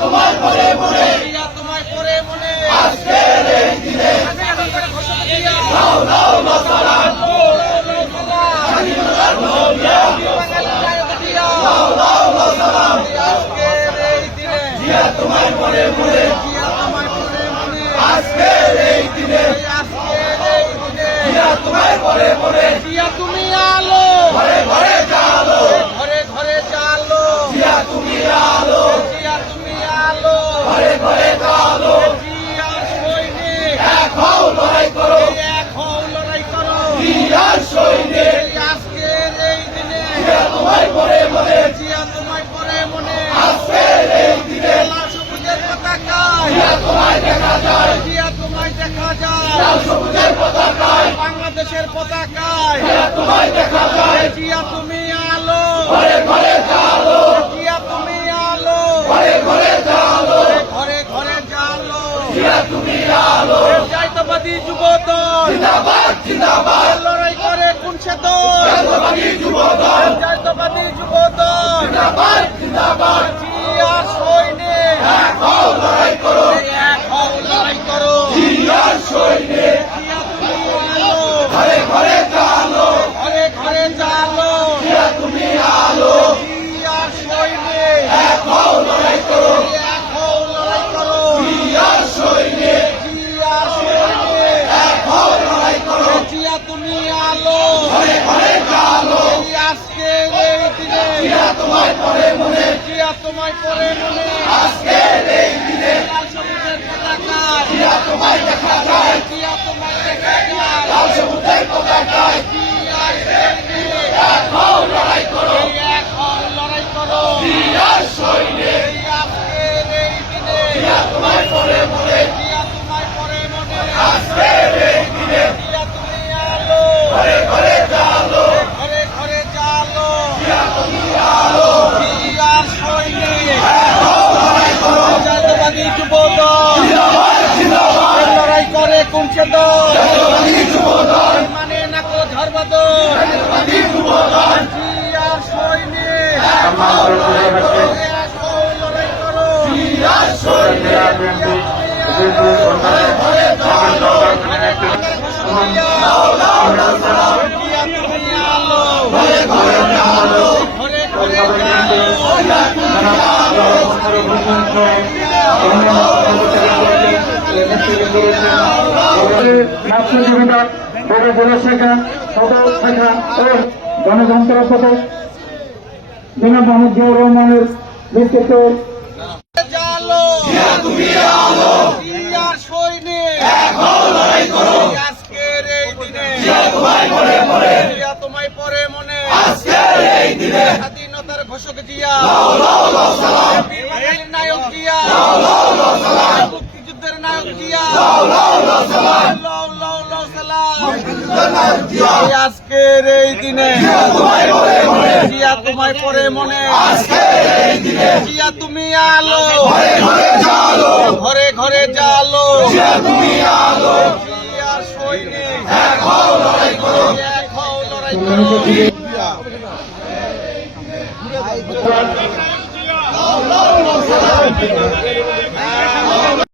তোমায় পরে মনে জিয়া তোমায় পরে মনে আজকের এই দিনে লাও লাও লাও সালাম স্বাধীনতার ঘোষিয়া লাও লাও লাও সালাম আজকের এই দিনে জিয়া তোমায় পরে মনে জিয়া তোমায় পরে মনে আজকের এই দিনে আজকের এই দিনে জিয়া তোমায় পরে মনে জিয়া তুমি আলো ঘরে ঘরে জালো ঘরে ঘরে জালো জিয়া তুমি আলো জিয়া তুমি আলো ঘরে ঘরে জালো জিয়া সৈনিক এক হও লড়াই করো এক হও লড়াই করো জিয়ার সৈনিক আজকের এই দিনে জিয়া তোমায় পরে মনে জিয়া তোমায় পরে মনে আজকের এই দিনে লাল সবুজের পতাকায় জিয়া তোমায় দেখা যায় জিয়া তোমায় দেখা যায় লাল সবুজের পতাকায় বাংলাদেশের পতাকায় জিয়া তোমায় দেখা যায় জিয়া তুমি আলো ঘরে ঘরে জালো জিয়া তুমি আলো ঘরে ঘরে জালো ঘরে ঘরে জালো জিয়া তুমি আলো জাতীয়তাবাদী যুবদল জিন্দাবাদ জিন্দাবাদ লড়াই করে কোন সে দল জাতীয়তাবাদী যুবদল জাতীয়তাবাদী যুবদল জিন্দাবাদ জিন্দাবাদ জিয়া সৈনিক এক হও লড়াই করো এক হও লড়াই করো জিয়ার সৈনিক জিয়া তুমি আলো ঘরে ঘরে জালো ঘরে ঘরে জালো জিয়া তুমি আলো জিয়া সৈনিক এক হও লড়াই করো এক হও লড়াই করো জিয়ার সৈনিক জিয়া সৈনিক এক হও লড়াই করো জিয়া তুমি আলো ঘরে ঘরে জালো আজকের এই দিনে জিয়া তোমায় পরে মনে জিয়া তোমায় পরে মনে আজকের এই দিনে লাল সবুজের পতাকায় জিয়া তোমায় দেখা যায় জিয়া তোমায় দেখা যায় লাল সবুজের পতাকায় জিয়া সৈনিক এক হও লড়াই করো এক হও লড়াই করো জিয়ার সৈনিক আজকের এই দিনে জিয়া তোমায় পরে মনে জিয়া তোমায় পরে মনে আজকের এই দিনে জিয়া তুমি আলো ঘরে ঘরে জালো ঘরে ঘরে জালো জিয়া তুমি আলো জিয়া সৈনিক এক হও লড়াই করো জাতীয়তাবাদী যুবদল জিন্দাবাদ জিন্দাবাদ লড়াই করে কোন সে দল জাতীয়তাবাদী যুবদল মানে না কো ধর্মদল জাতীয়তাবাদী যুবদল জিয়া সৈনিক এক হও লড়াই করো এক হও লড়াই করো জিয়ার সৈনিক ঘরে ঘরে জালো লাও লাও লাও সালাম জিয়া তুমি আলো ঘরে ঘরে জালো ঘরে ঘরে জালো জিয়া তুমি আলো গণতন্ত্র শতক জনাব মোহাম্মদ জিয়াউর রহমানের নেতৃত্বে জালো জিয়া তুমি আলো জিয়া সৈনিক এক হও লড়াই করো আজকের এই দিনে জিয়া তোমায় পরে মনে জিয়া তোমায় পরে মনে আজকের এই দিনে স্বাধীনতার ঘোষক জিয়া লাও লাও লাও সালাম বীর বাঙালির নায়ক জিয়া লাও লাও লাও সালাম মুক্তিযুদ্ধের নায়ক জিয়া লাও লাও লাও সালাম লাও লাও লাও সালাম জনাব জিয়া এই আজকের এই দিনে জিয়া তোমায় পরে মনে জিয়া তোমায় পরে মনে আজকের এই দিনে জিয়া তুমি আলো ঘরে ঘরে জালো ঘরে ঘরে জালো জিয়া তুমি আলো জিয়া সৈনিক এক হও লড়াই করো এক হও লড়াই করো লাও লাও লাও সালাম